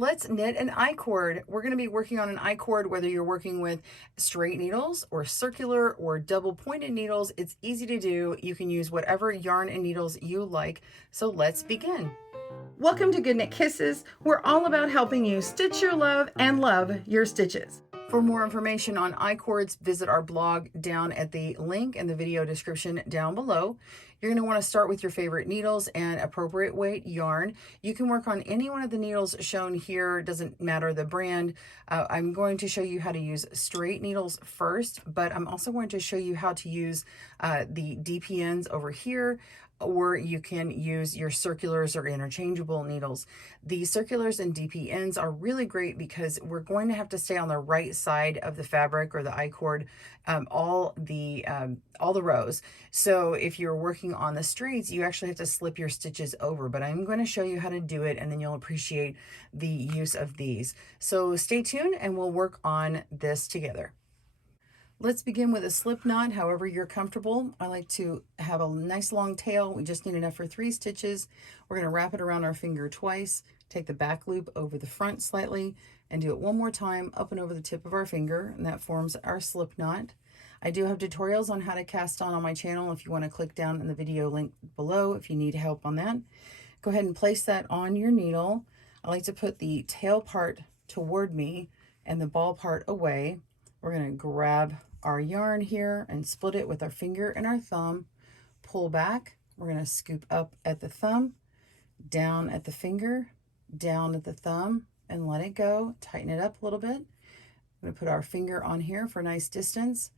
Let's knit an I-cord. We're going to be working on an I-cord whether you're working with straight needles or circular or double pointed needles. It's easy to do. You can use whatever yarn and needles you like. So let's begin. Welcome to GoodKnit Kisses. We're all about helping you stitch your love and love your stitches. For more information on I-cords, visit our blog down at the link in the video description down below. You're going to want to start with your favorite needles and appropriate weight yarn. You can work on any one of the needles shown here, doesn't matter the brand. I'm going to show you how to use straight needles first, but I'm also going to show you how to use the DPNs over here, or you can use your circulars or interchangeable needles. The circulars and DPNs are really great because we're going to have to stay on the right side of the fabric or the I-cord all the rows. So if you're working on the straights, you actually have to slip your stitches over, but I'm going to show you how to do it and then you'll appreciate the use of these. So stay tuned and we'll work on this together. Let's begin with a slip knot, however you're comfortable. I like to have a nice long tail. We just need enough for 3 stitches. We're going to wrap it around our finger twice, take the back loop over the front slightly, and do it one more time up and over the tip of our finger, and that forms our slip knot. I do have tutorials on how to cast on my channel if you want to click down in the video link below if you need help on that. Go ahead and place that on your needle. I like to put the tail part toward me and the ball part away. We're going to grab our yarn here and split it with our finger and our thumb, pull back. We're going to scoop up at the thumb, down at the finger, down at the thumb, and let it go. Tighten it up a little bit. I'm going to put our finger on here for a nice distance.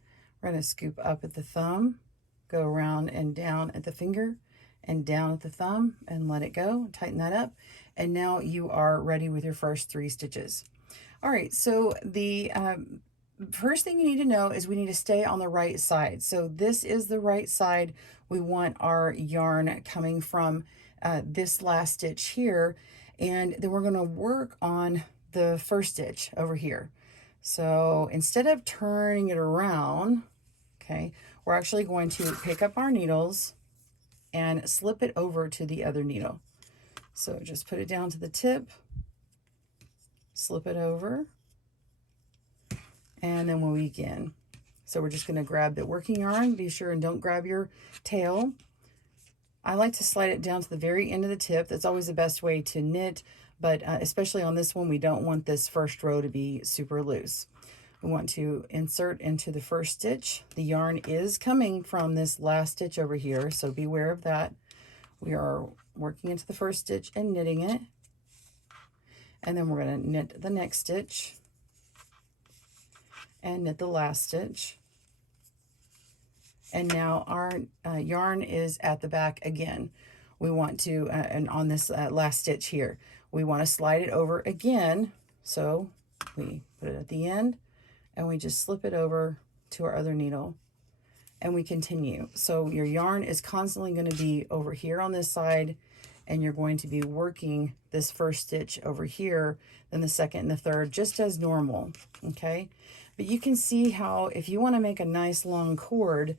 We're going to scoop up at the thumb, go around and down at the finger, and down at the thumb, and let it go. Tighten that up. And now you are ready with your first 3 stitches. All right, so the first thing you need to know is we need to stay on the right side. So this is the right side. We want our yarn coming from this last stitch here, and then we're going to work on the first stitch over here. So instead of turning it around, okay, we're actually going to pick up our needles and slip it over to the other needle. So just put it down to the tip, slip it over, and then we'll begin. So we're just going to grab the working yarn. Be sure and don't grab your tail. I like to slide it down to the very end of the tip. That's always the best way to knit, but especially on this one, we don't want this first row to be super loose. We want to insert into the first stitch. The yarn is coming from this last stitch over here, so beware of that. We are working into the first stitch and knitting it. And then we're going to knit the next stitch and knit the last stitch. And now our yarn is at the back again. We want to, and on this last stitch here, we want to slide it over again. So we put it at the end and we just slip it over to our other needle and we continue. So your yarn is constantly going to be over here on this side, and you're going to be working this first stitch over here, then the second and the third, just as normal, okay? But you can see how if you want to make a nice long cord,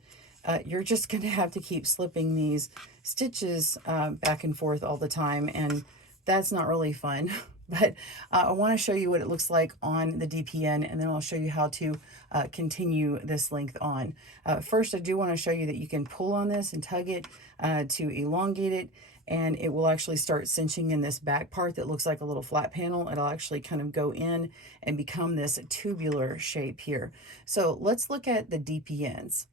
you're just going to have to keep slipping these stitches back and forth all the time, and that's not really fun. But I want to show you what it looks like on the DPN, and then I'll show you how to continue this length on. First, I do want to show you that you can pull on this and tug it to elongate it, and it will actually start cinching in this back part that looks like a little flat panel. It'll actually kind of go in and become this tubular shape here. So let's look at the DPNs.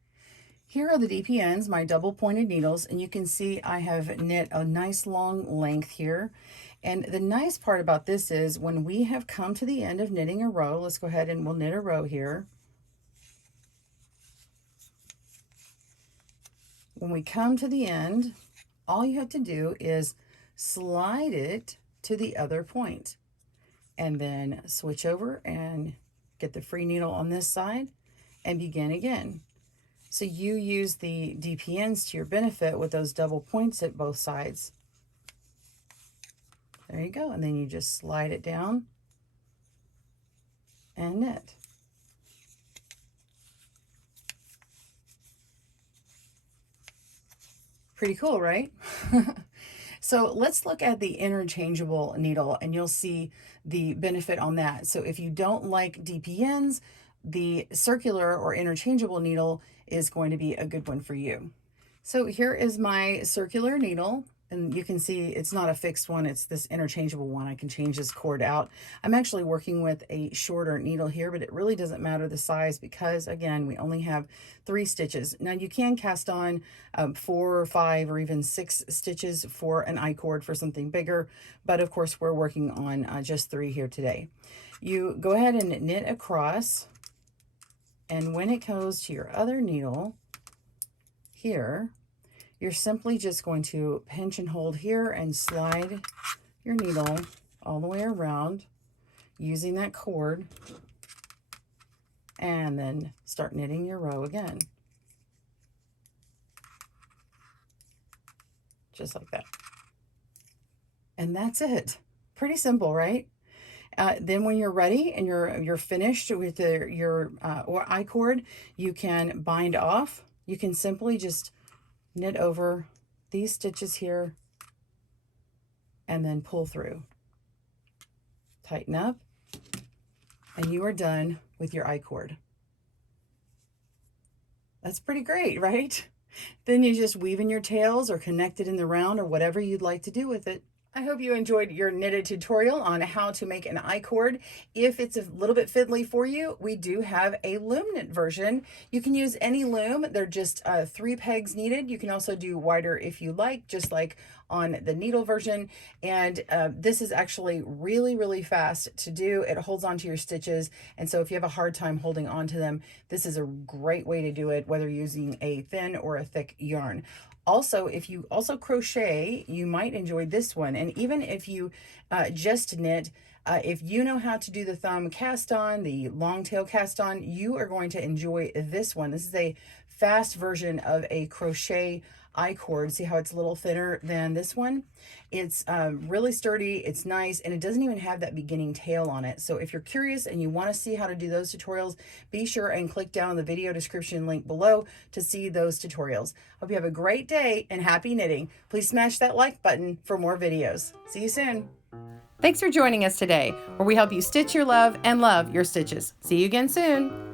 Here are the DPNs, my double pointed needles, and you can see I have knit a nice long length here. And the nice part about this is when we have come to the end of knitting a row, let's go ahead and we'll knit a row here. When we come to the end, all you have to do is slide it to the other point and then switch over and get the free needle on this side and begin again. So you use the DPNs to your benefit with those double points at both sides. There you go. And then you just slide it down and knit. Pretty cool, right? So let's look at the interchangeable needle and you'll see the benefit on that. So if you don't like DPNs, the circular or interchangeable needle is going to be a good one for you. So here is my circular needle, and you can see it's not a fixed one, it's this interchangeable one. I can change this cord out. I'm actually working with a shorter needle here, but it really doesn't matter the size because, again, we only have 3 stitches. Now you can cast on 4 or 5 or even 6 stitches for an I-cord for something bigger, but of course we're working on just 3 here today. You go ahead and knit across, and when it goes to your other needle, here, you're simply just going to pinch and hold here and slide your needle all the way around using that cord, and then start knitting your row again. Just like that. And that's it. Pretty simple, right? Then when you're ready and you're finished with your I-cord, you can bind off. You can simply just knit over these stitches here and then pull through. Tighten up, and you are done with your I-cord. That's pretty great, right? Then you just weave in your tails or connect it in the round or whatever you'd like to do with it. I hope you enjoyed your knitted tutorial on how to make an I-cord. If it's a little bit fiddly for you, we do have a loom knit version. You can use any loom. They're just 3 pegs needed. You can also do wider if you like, just like on the needle version. And this is actually really, really fast to do. It holds onto your stitches. And so if you have a hard time holding onto them, this is a great way to do it, whether you're using a thin or a thick yarn. Also, if you also crochet, you might enjoy this one. And even if you just knit, if you know how to do the thumb cast on, the long tail cast on, you are going to enjoy this one. This is a fast version of a crochet I-cord. See how it's a little thinner than this one? It's really sturdy, it's nice, and it doesn't even have that beginning tail on it. So if you're curious and you want to see how to do those tutorials, be sure and click down the video description link below to see those tutorials. Hope you have a great day and happy knitting. Please smash that like button for more videos. See you soon. Thanks for joining us today, where we help you stitch your love and love your stitches. See you again soon.